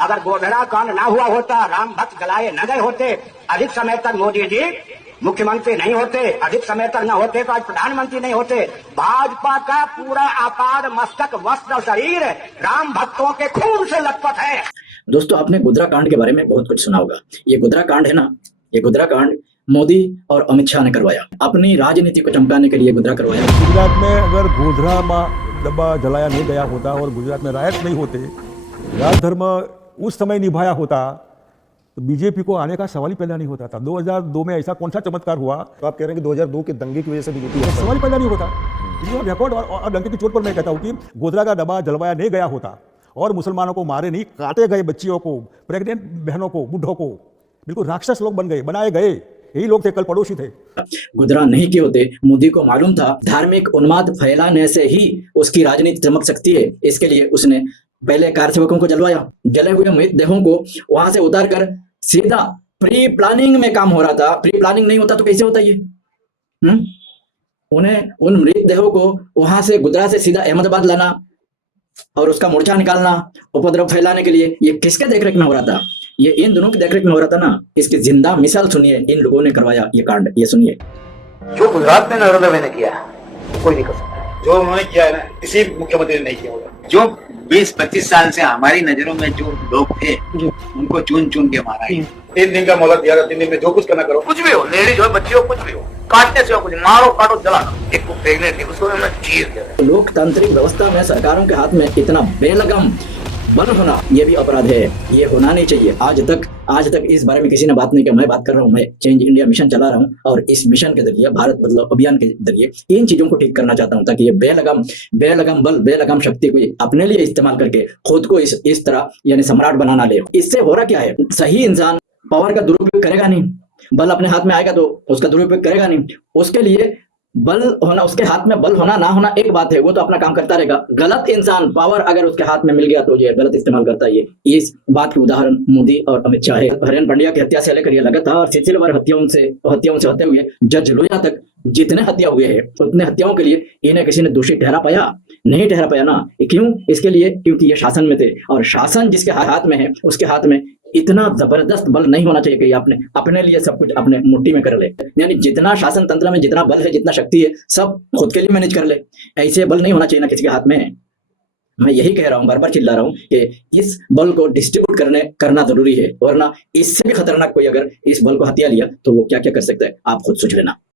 अगर गोधरा कांड ना हुआ होता, राम भक्त जलाए न गए होते, अधिक समय तक मोदी जी मुख्यमंत्री नहीं होते, अधिक समय तक न होते तो आज प्रधानमंत्री नहीं होते। भाजपा का पूरा आपाद मस्तक वस्त्र शरीर राम भक्तों के खून से लथपथ है। दोस्तों, आपने गोधरा कांड के बारे में बहुत कुछ सुना होगा। ये गोधरा कांड है ना, ये गोधरा कांड मोदी और अमित शाह ने करवाया, अपनी राजनीति को चमकाने के लिए गोधरा करवाया। गुजरात में अगर गोधरा डब्बा जलाया नहीं गया होता और गुजरात में रायट नहीं होते, राज धर्म उस समय निभाया होता, तो बीजेपी को आने का सवाल ही पैदा नहीं होता था। 2002 में ऐसा कौन सा चमत्कार हुआ? तो आप कह रहे हैं कि 2002 के दंगे की वजह से बीजेपी सवाल पैदा नहीं होता। रिकॉर्ड और डंके की चोट पर मैं कहता हूँ कि गोधरा का डब्बा जलवाया नहीं गया होता और मुसलमानों को मारे नहीं, काटे गए बच्चियों को, प्रेग्नेंट बहनों को, बुढ़ों को, बिल्कुल राक्षस लोग बन गए, बनाए गए। यही लोग थे, कल पड़ोसी थे। गोधरा नहीं किए होते, मोदी को मालूम था धार्मिक उन्माद फैलाने से ही उसकी राजनीति चमक सकती है। इसके लिए उसने पहले कारसेवकों को जलवाया, जले हुए मृतदेहों को वहां से उतार कर सीधा प्री प्लानिंग में काम हो रहा था। प्री प्लानिंग नहीं होता तो कैसे होता ये? उन्हें उन मृतदेहों को वहां से गोधरा से सीधा अहमदाबाद लाना और उसका मोर्चा निकालना, उपद्रव फैलाने के लिए, ये किसके देखरेख में हो रहा था? ये इन दोनों की देखरेख में हो रहा था ना। इसकी जिंदा मिसाल सुनिए, इन लोगों ने करवाया ये कांड, ये सुनिए। जो गुजरात में नरेंद्र भाई ने किया कोई नहीं कर सकता। जो उन्होंने किया है ना, किसी मुख्यमंत्री ने नहीं किया होगा। जो 20-25 साल से हमारी नजरों में जो लोग थे उनको चुन चुन के मारा है। 3 दिन का मोहलत दिया था, 3 दिन में जो कुछ करना करो। कुछ भी हो, लेडीज हो, बच्चे हो, कुछ भी हो, काटने से हो, कुछ मारो, काटो, जला दो। एक को प्रेग्नेंट थी, उसको मैं चीर दिया। लोकतांत्रिक व्यवस्था में सरकारों के हाथ में इतना बेलगाम बल होना, ये भी अपराध है, ये होना नहीं चाहिए। आज तक इस बारे में किसी ने बात नहीं किया। मैं बात कर रहा हूँ, मैं चेंज इंडिया मिशन चला रहा हूँ और इस मिशन के जरिए, भारत बदलाव अभियान के जरिए इन चीजों को ठीक करना चाहता हूँ, ताकि ये बेलगाम बल, बेलगाम शक्ति को अपने लिए इस्तेमाल करके खुद को इस तरह यानी सम्राट बनाना ले। इससे हो रहा क्या है? सही इंसान पावर का दुरुपयोग करेगा नहीं, बल अपने हाथ में आएगा तो उसका दुरुपयोग करेगा नहीं। उसके लिए बल होना, उसके हाथ में बल होना ना होना एक बात है, वो तो अपना काम करता रहेगा। गलत इंसान पावर अगर उसके हाथ में मिल गया तो ये गलत इस्तेमाल करता है। इस बात के उदाहरण मोदी और अमित शाह है। हरेन पंड्या की हत्या से लेकर ये लगातार सिलसिलेवार हत्याओं से होते हुए जज लोहिया तक जितने हत्या हुए हैं, उतने हत्याओं के लिए इन्हें किसी ने दोषी ठहरा पाया? नहीं ठहरा पाया ना। क्यों? इसके लिए क्योंकि ये शासन में थे, और शासन जिसके हाथ में है उसके हाथ में इतना जबरदस्त बल नहीं होना चाहिए कि आपने अपने लिए सब कुछ अपने मुट्ठी में कर ले। यानी जितना शासन तंत्र में जितना बल है, जितना शक्ति है, सब खुद के लिए मैनेज कर ले। ऐसे बल नहीं होना चाहिए ना किसी के हाथ में। मैं यही कह रहा हूँ, बार बार चिल्ला रहा हूँ कि इस बल को डिस्ट्रीब्यूट करना जरूरी है, वरना इससे भी खतरनाक कोई अगर इस बल को हथिया लिया तो वो क्या क्या कर सकता है, आप खुद सोच लेना।